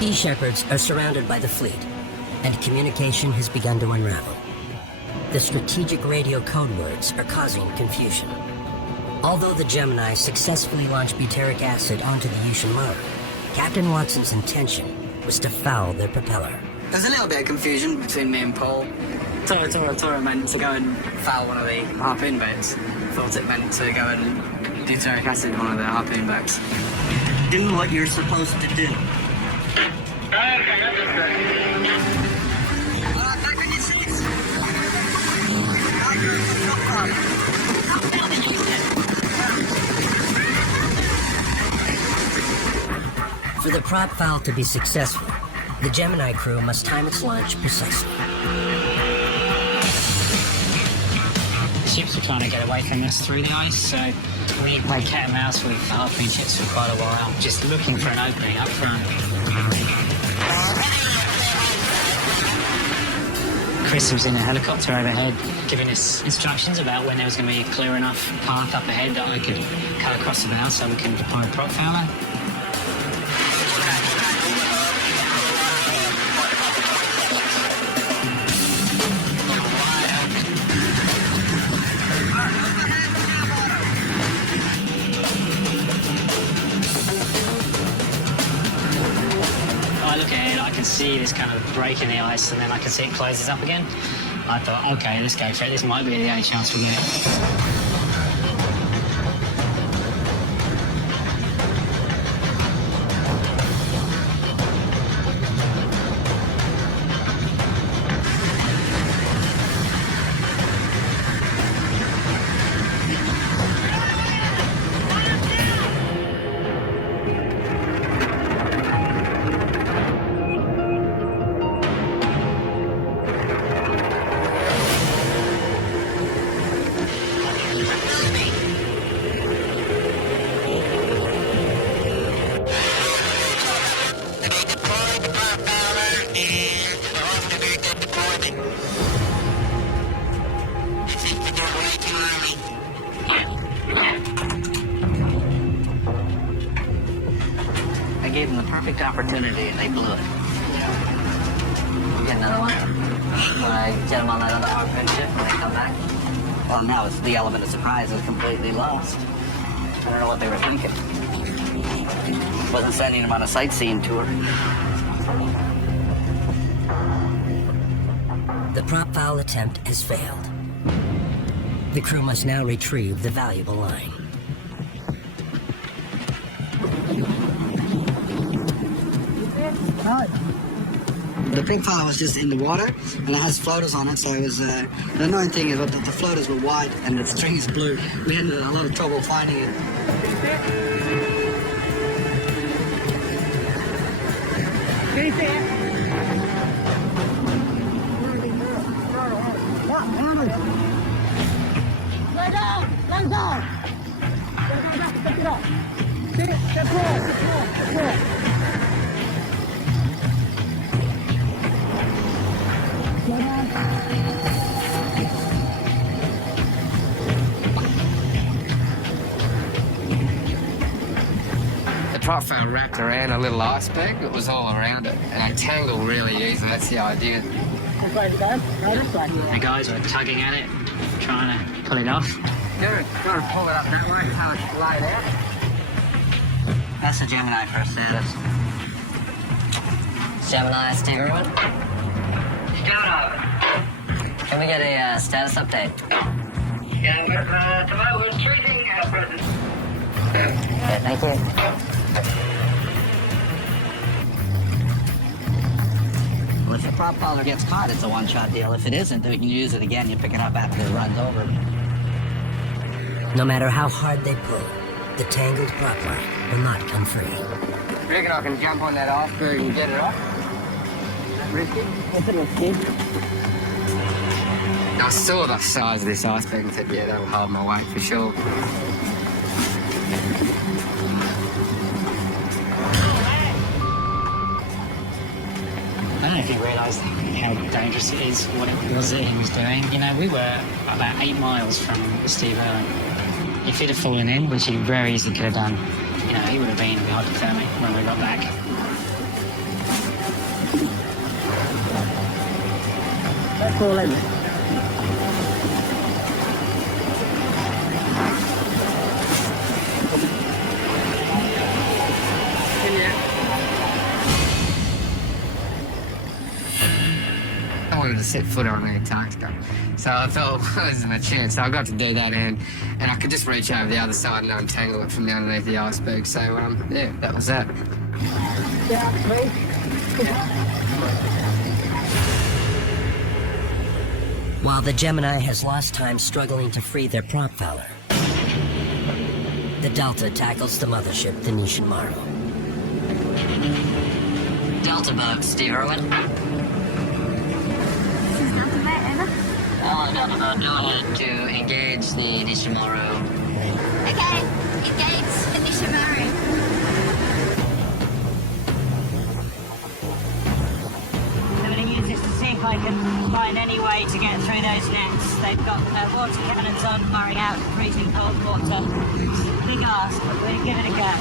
Sea shepherds are surrounded by the fleet, and communication has begun to unravel. The strategic radio code words are causing confusion. Although the Gemini successfully launched butyric acid onto the Nissin Maru, Captain Watson's intention was to foul their propeller. There's a little bit of confusion between me and Paul. Tora meant to go and foul one of the harpoon boats. Thought it meant to go and butyric acid one of the harpoon boats. Do what you're supposed to do. Okay, understood. For the prop foul to be successful, the Gemini crew must time its launch precisely. The ships are trying to get away from us through the ice, so we played cat and mouse with harpoon ships for quite a while, just looking for an opening up front. Chris was in a helicopter overhead giving us instructions about when there was going to be a clear enough path up ahead that I could cut across the bow so we can deploy a prop fouler. I look ahead, I can see this kind of break in the ice, and then I can see it closes up again. I thought, okay, let's go for it. This might be the only chance we'll get. I gave them the perfect opportunity and they blew it. Get another one? When I get them on that other harpoon ship when they come back? Well, now it's the element of surprise is completely lost. I don't know what they were thinking. Wasn't sending them on a sightseeing tour. The prop foul attempt has failed. The crew must now retrieve the valuable line. The pink file was just in the water, and it has floaters on it, so it was, the annoying thing is that the floaters were white and the strings blue. We had a lot of trouble finding it. The prop foul wrapped around a little iceberg that was all around it, and it tangled really easy. That's the idea. The guys were tugging at it, trying to pull it off. Good. Gotta pull it up that way, how it's laid out. That's the Gemini for status. Gemini, Steve Irwin. Can we get a status update? Yeah, tomorrow we're treating present. Okay, thank you. Well, if the prop fowler gets caught, it's a one-shot deal. If it isn't, then we can use it again. You pick it up after it runs over. No matter how hard they pull, the tangled prop line will not come free. Reckon I can jump on that iceberg and get it off? Risky? It's a risky. I saw the size of this iceberg and said, yeah, that'll hold my weight for sure. I don't know if you realise how dangerous it is, what it was that he was doing. You know, we were about 8 miles from Steve Irwin. If he'd have fallen in, which he very easily could have done, you know, he would have been hypothermic when we got back. Fall in. I wanted to set foot on Antarctica, so I thought well, there wasn't a chance. So I got to do that, and I could just reach over the other side and untangle it from the underneath the iceberg. So yeah, that was that. While the Gemini has lost time struggling to free their prop fowler, the Delta tackles the mothership, the Nissin Maru. Delta boat, Steve Irwin. Delta boat, I wanted to engage the Nissin Maru. Okay, engage the Nissin Maru. I'm going to use this to see if I can find any way to get through those nets. They've got water cannons on, firing out freezing cold water. Big ask, but we'll give it a go.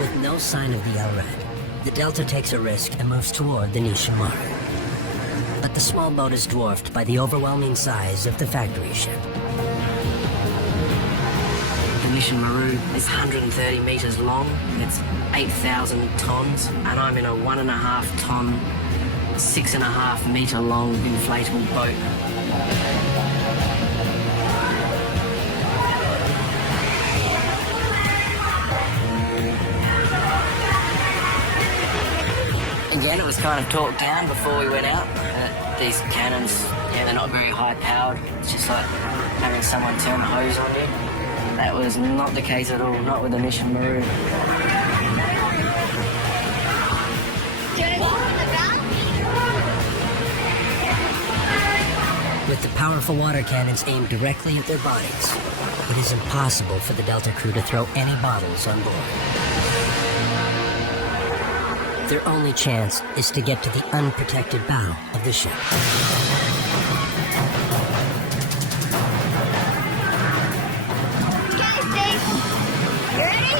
With no sign of the LRAD, the Delta takes a risk and moves toward the Nissin Maru. But the small boat is dwarfed by the overwhelming size of the factory ship. The Nissin Maru is 130 metres long, it's 8,000 tonnes, and I'm in a 1.5 tonne, 6.5 metre long inflatable boat. Again, it was kind of talked down before we went out. These cannons, yeah, they're not very high powered. It's just like having someone turn the hose on you. That was not the case at all, not with the Nissin Maru. With the powerful water cannons aimed directly at their bodies, it is impossible for the Delta crew to throw any bottles on board. Their only chance is to get to the unprotected bow of the ship. Okay, Steve. You ready?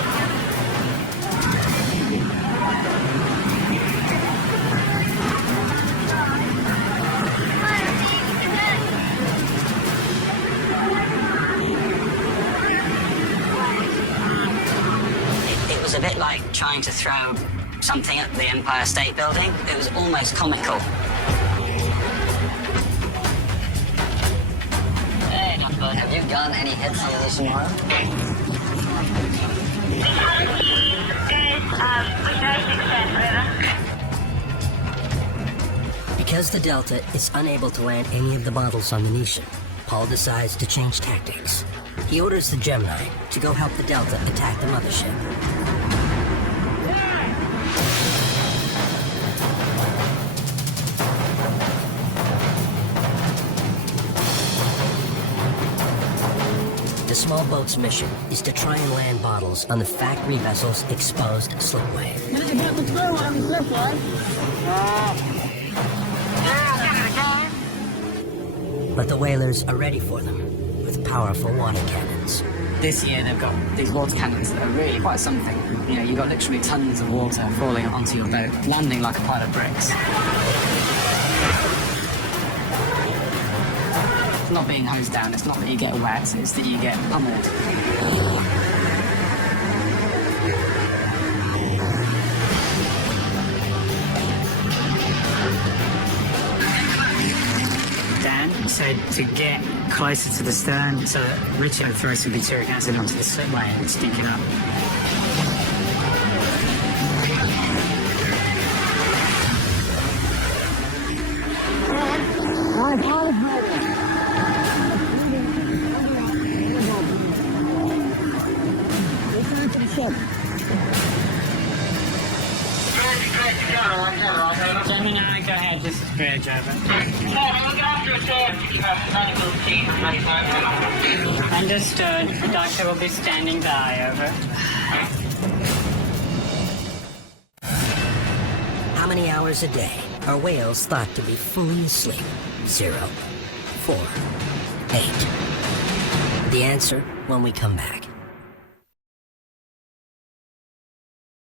It was a bit like trying to throw something at the Empire State Building. It was almost comical. Hey, Dumbo, have you gotten any hits on this tomorrow? Because the Delta is unable to land any of the bottles on the Nissin, Paul decides to change tactics. He orders the Gemini to go help the Delta attack the mothership. The small boat's mission is to try and land bottles on the factory vessel's exposed slipway. But the whalers are ready for them with powerful water cannons. This year they've got these water cannons that are really quite something. You know, you've got literally tons of water falling onto your boat, landing like a pile of bricks. It's not being hosed down, it's not that you get wet, it's that you get pummeled. Dan said to get closer to the stern so that Richard would throw some butyric acid onto the slipway and stink it up. Gemini, go ahead, this is bridge, over. Understood. The doctor will be standing by, over. How many hours a day are whales thought to be fully asleep? 0, 4, 8. The answer when we come back.